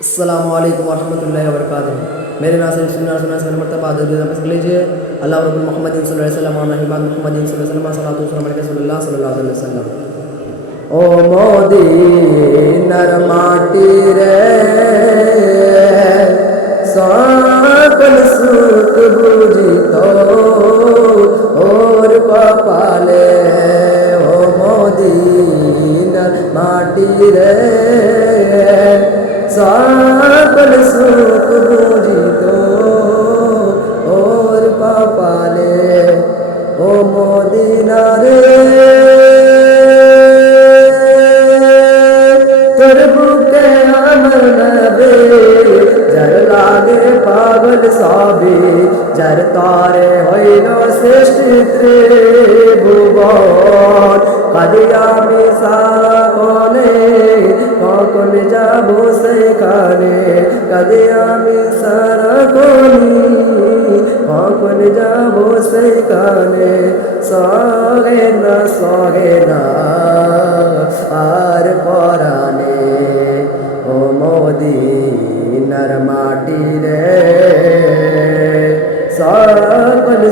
अस्सलामु अलैकुम वरहमतुल्लाहि वबरकातुहू। मेरे नासिर सुन्ना सुन्ना सुन्ना मरतबा दरूद लीजिए अल्लाह रब्बुल मोहम्मद सल्लल्लाहु अलैहि वसल्लम और नबी मोहम्मद सल्लल्लाहु अलैहि वसल्लम सल्लल्लाहु अलैहि वसल्लम। ओ मदीनार माटी रे सकल सुख बुझितो और कपाले ओ मदीनार माटी रे सकल सुख बुझितो और कपाले ओ मदीना रे তোর বুকে আমার নবে যার লাগে পাগল সবে যার তারে হইল সৃষ্টি ভুবন কাঁদে আমি সারাক্ষণে কখন যাব সেখানে কাঁদে আমি সারাক্ষণে কখন যাব সেখানে সহে না আর পরানে ও মদিনার মাটি রে সকল